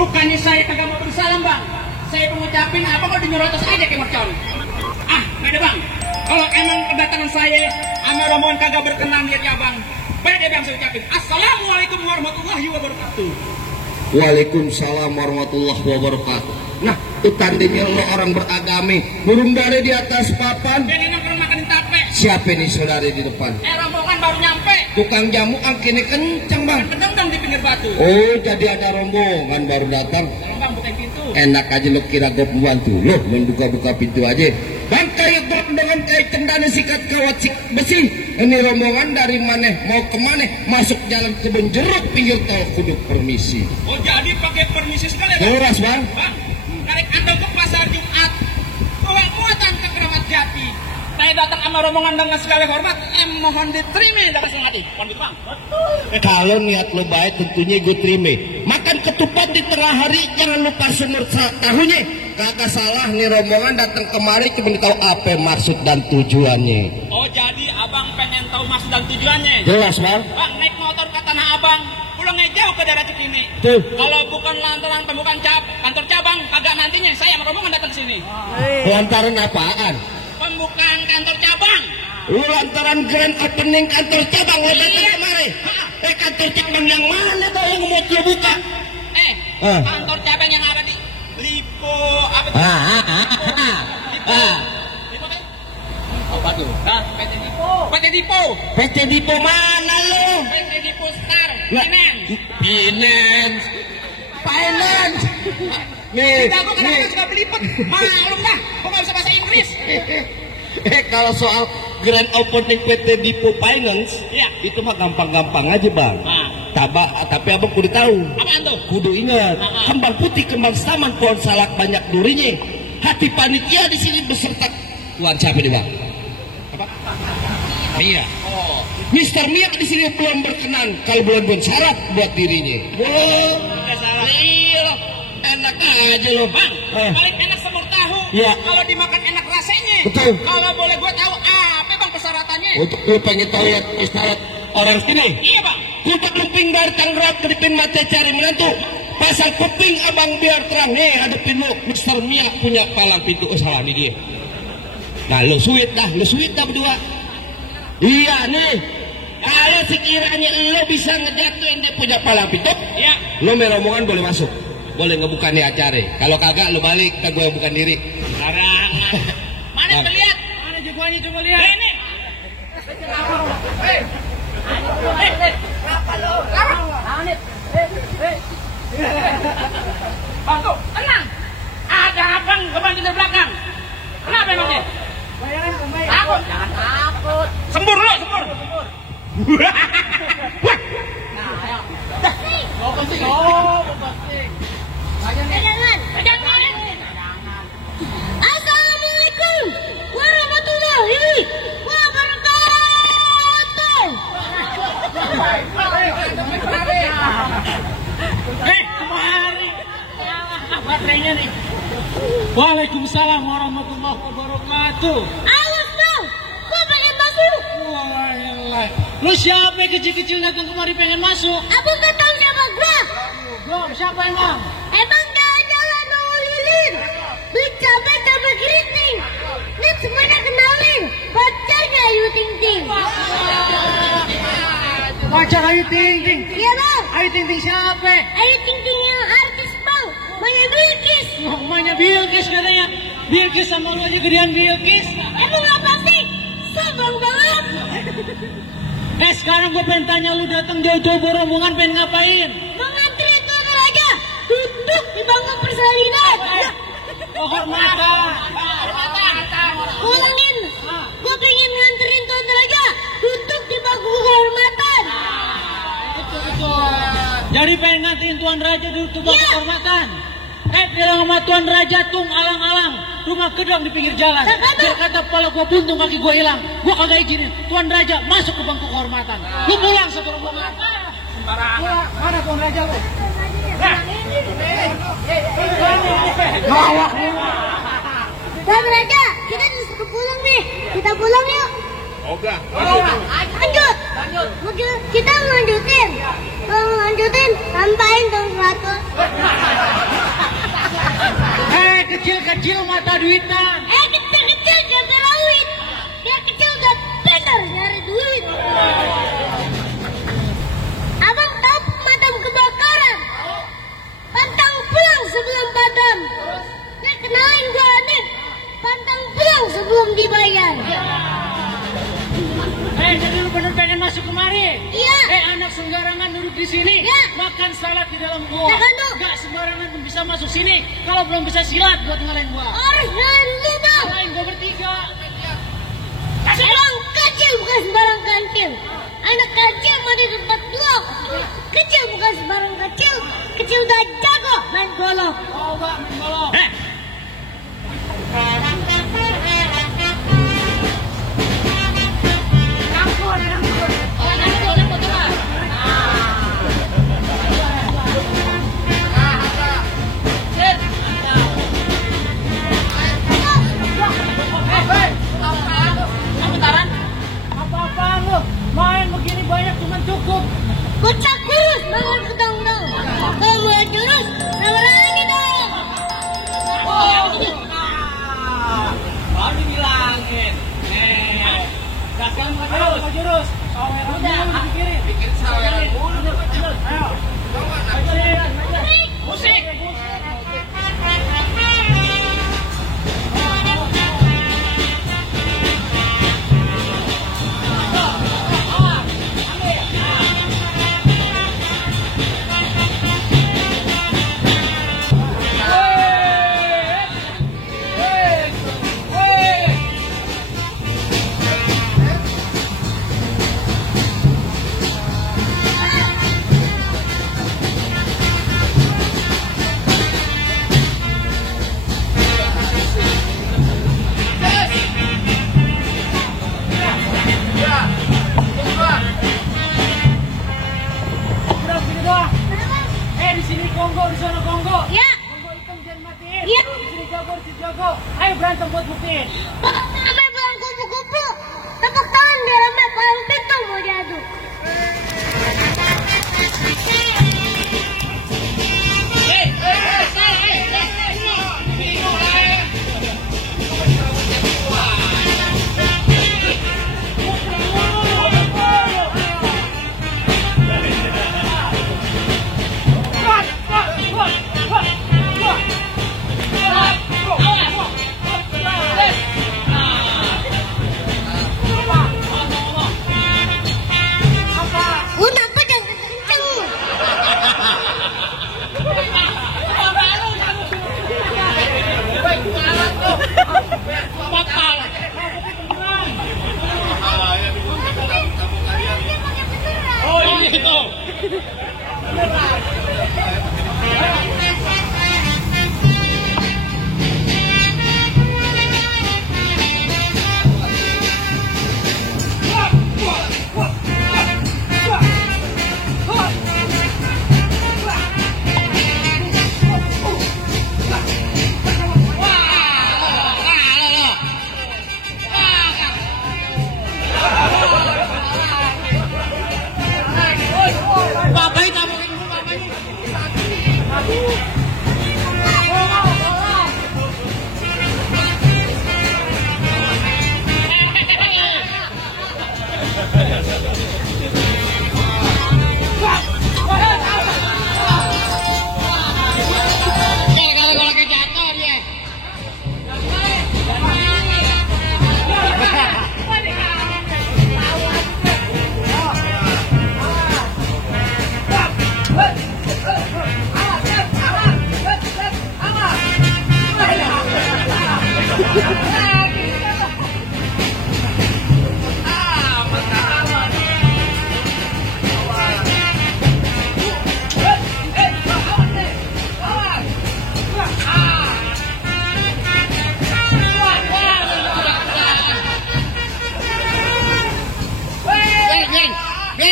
Bukannya saya kagak mau bersalam bang, saya pengucapin apa mau dinyerotos aja ke mercon. Ah, beda bang. Kalau emang kedatangan saya sama rombongan kagak berkenan lihat ya bang, beda bang saya ucapin. Assalamualaikum warahmatullahi wabarakatuh. Waalaikumsalam warahmatullahi wabarakatuh. Nah, itu tandanya lo orang beragami, burung dari di atas papan. Ini nongkrong makan tape. Siapa ini saudara di depan? Rombongan baru nyampe. Tukang jamu angkinnya kencang bang. Kedendang di pinggir batu. Oh, jadi ada rombongan baru datang. Bang, bukain pintu. Enak aja lo kira gue pembantu. Lo membuka-buka pintu aja. Bang, kayak gue dengan kayak cendana sikat kawat besi. Ini rombongan dari mana? Mau kemana? Masuk jalan kebun jeruk pinggir tol kudu permisi. Oh, jadi pakai permisi sekali bang? Boras bang. Bang, tarik anda ke pasar Jumat. Bawa muatan ke Keramat Jati. Saya datang sama rombongan dengan segala hormat. Mohon diterima dengan senang hati. Pondit bang. Betul. Kalau niat lo baik tentunya gue terima. Makan ketupat di tengah hari jangan lupa sumur tahunya. Kagak salah nih rombongan datang kemari cuma tahu apa maksud dan tujuannya. Oh, jadi abang pengen tahu maksud dan tujuannya? Jelas bang. Bang, naik motor ke tanah abang. Pulangnya jauh ke daerah Cikini. Tuh. Kalau bukan lantaran pembukaan kantor cabang, kagak nantinya saya sama rombongan datang sini. Lantaran apaan? Pembukaan kantor cabang. Lu lantaran grand opening kantor cabang lo datang kemari. Kantor cabang yang mana tuh yang mau dia buka? Kantor cabang yang ada di Lipo apa tuh? Lipo kan? Apa tuh? PT Dipo. PT Dipo. PT Dipo mana lo? PT Dipo Star. Finance. Nih, aku kadang-kadang suka belipet. Maklum dah, aku nggak bisa bahasa Inggris. Kalau soal grand opening PT Dipo Finance, ya. Itu mah gampang-gampang aja bang. Tapi abang kudu tahu. Apaan tuh? Kudu ingat, kembang putih, kembang saman, pohon salak banyak durinya. Hati panitia di sini beserta tuan siapa nih bang? Apa? Mia. Oh. Mister Mia di sini belum berkenan kalau belum syarat buat dirinya. Belum. Salah. Iya loh. Enak aja loh bang. Paling enak semur tahu. Ya. Kalau dimakan enak rasanya. Betul. Kalau boleh gua tahu apa bang persyaratannya? Untuk lu pengen tahu ya syarat orang sini? Iya bang. Kutuk lumping dari Tangerang kedipin mata cari menantu. Pasang kuping abang biar terang. Nih hadapin lu. Mister Mia punya palang pintu usaha nih dia. Nah lu sweet dah berdua. Iya nih. Kalau sekiranya lu bisa ngejatuhin dia punya palang pintu, iya. Lu merombongan boleh masuk. Boleh ngebuka nih acara. Kalau kagak lu balik ke gue bukan diri. Sekarang. Mana coba lihat? Mana jagoannya coba lihat? Ini. Apa lo? Bang tuh, tenang. Ada abang kebanting dari belakang. Kenapa emangnya? Takut. Jangan takut. Sembur lo, sembur. Nah, ayo. Mau penting. Jangan. Assalamualaikum warahmatullahi wabarakatuh. Kemari. Baterainya nih. Waalaikumsalam warahmatullahi wabarakatuh. Awas dong, gua pengen masuk. Wah, lu siapa yang kecil-kecil datang kemari pengen masuk? Abang gak tahu siapa gua? Belum, siapa emang? Emang jalan-jalan mau lilin, bercabai tambah keriting. Nih semuanya kenalin, pacarnya Ayu Ting Ting. Pacar Ayu Ting Ting. Iya bang. Ayu Ting Ting siapa? Ayu Ting Ting yang artis bang, namanya Bilkis. Namanya Bilkis katanya. Bilkis sama lu aja gedean Bilkis. Emang apa sih? Sombong banget. Sekarang gue pengen tanya lu datang jauh-jauh rombongan pengen ngapain? Mengantri Tuan Raja duduk di bangku persalinan. Kehormatan. Ulangin, gue pengen nganterin Tuan Raja duduk di bangku kehormatan. Betul. Jadi pengen nganterin Tuan Raja duduk di bangku kehormatan. Bilang sama Tuan Raja tung alang-alang rumah gedang di pinggir jalan. Biar kata kepala gue buntung kaki gue hilang. Gue kagak izinin Tuan Raja masuk ke bangku kehormatan. Lu pulang satu rombongan. Sembarangan. Mana Tuan Raja lu? Gawak. Tuan Raja, kita disuruh pulang nih. Kita pulang yuk. Oga. Lanjut. Kita lanjutin. Kalau lanjutin, sampain dong 100. kecil-kecil mata duitan. Kecil-kecil jaga rawit. Dia kecil udah bener nyari duit. Abang tahu pemadam kebakaran? Pantang pulang sebelum padam. Dia kenalin gua nih. Pantang pulang sebelum dibayar. Jadi lu bener pengen masuk kemari? Iya. Anak sembarangan duduk di sini. Iya. Makan salad di dalam gua. Jangan dong. Gak sembarangan bisa masuk sini. Kalau belum bisa silat buat ngalahin gua. Harus ngalahin lu bang. Ngalahin gua bertiga. Emang kecil bukan sembarang kancil. Anak kecil mau di tempat blok. Kecil bukan sembarang kecil. Kecil udah jago main golok. Oh, Mbak, main golok. Apa-apaan lu? Main begini banyak cuman cukup. Bocah kurus bangun ke dong. Kalau mau jurus, sama lagi dong. Baru dibilangin. Gaskan mau jurus. Udah, pikirin. Bikin saweran mulu. Ayo. Musik. Di sini Kongo, di sana Kongo. Ya. Kongo hitam jangan matiin. Iya. Di sini jago. Ayo berantem buat buktiin. Ramai bilang kupu-kupu. Tepuk tangan biar ramai paling pitung mau diaduk. Udah apa jangan kenceng. Oh ini itu.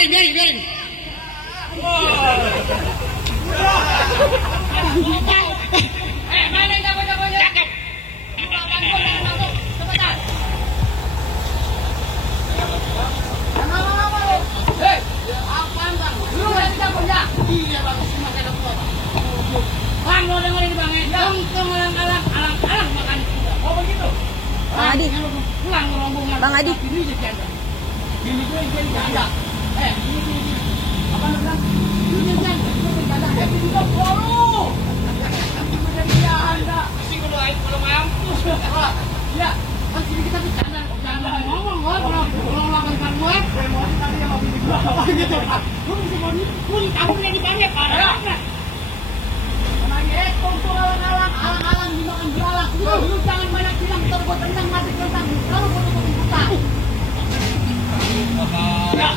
Biarin. Mana jago-jagonya? Cakep. Cepetan. Hei, apaan bang? Lu yang jagonya? Iya bang, cuma kayak Bang, lo dengerin bang, untung alang-alang Bang Adi. Pulang rombongan. Bang Adi. Ini jadi. Ini gue jadi nggak ada. Ini. Apa namanya? Ini jadi nggak ada. Tapi juga polo. Jadi ya ada. Sih kalau air kalau mampus. Ya. Kan sini kita bercanda. Ngomong kalau lakukan gue. Mau tadi yang mau bini gua. Gitu. Lu mesti mau pun kamu yang dipanggil parah. Kumpul alang-alang dimakan beralang. Lu jangan banyak bilang terbuat tentang mati tentang kalau foto buta. Ya,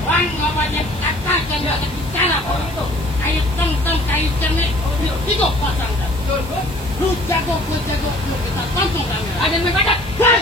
orang nggak banyak kata yang nggak bicara kalau itu. Kayu tentang kayu cernik itu pasang dah. Lu jago, gue jago, lu kita tonton kami. Ada yang berkata, hei,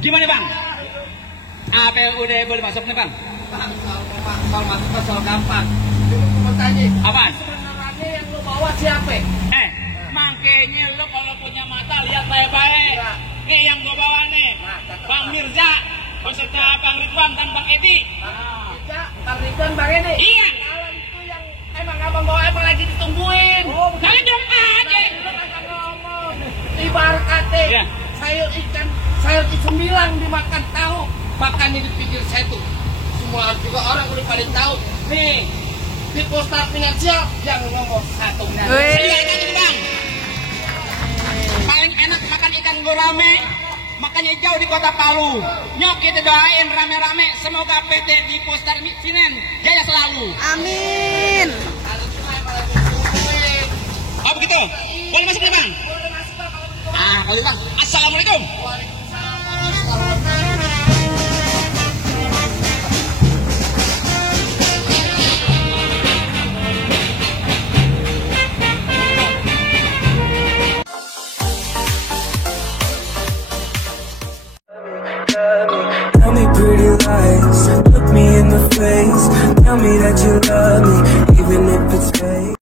Gimana bang? Apa yang udah boleh masuk nih bang? Bang masuk ke soal gampang. Dulu mau tanya. Apaan? Sebenarnya yang lu bawa siapa? Makanya lo kalau punya mata lihat baik-baik. Nih yang gua bawa nih, Bang Mirza, beserta Bang Ridwan dan Bang Edi. Mirza, Bang Ridwan, Bang Edi. Iya. Kalau itu yang emang abang bawa emang lagi ditungguin. Kalian dong aja. Ngomong. Ibarat kate. Iya. Sayur ikan 9 dimakan tahu, makannya di pinggir setu. Semua juga orang udah pada tahu. Nih, di poster finansial yang nomor 1. Saya ikan bang. Paling enak makan ikan gurame, makannya jauh di kota Palu. Nyok kita doain rame-rame, semoga PT di poster Sinen jaya selalu. Amin. Oh begitu, boleh masuk nih bang? Boleh masuk, Bang, kalau begitu. Kalau bang, assalamualaikum. Waalaikumsalam.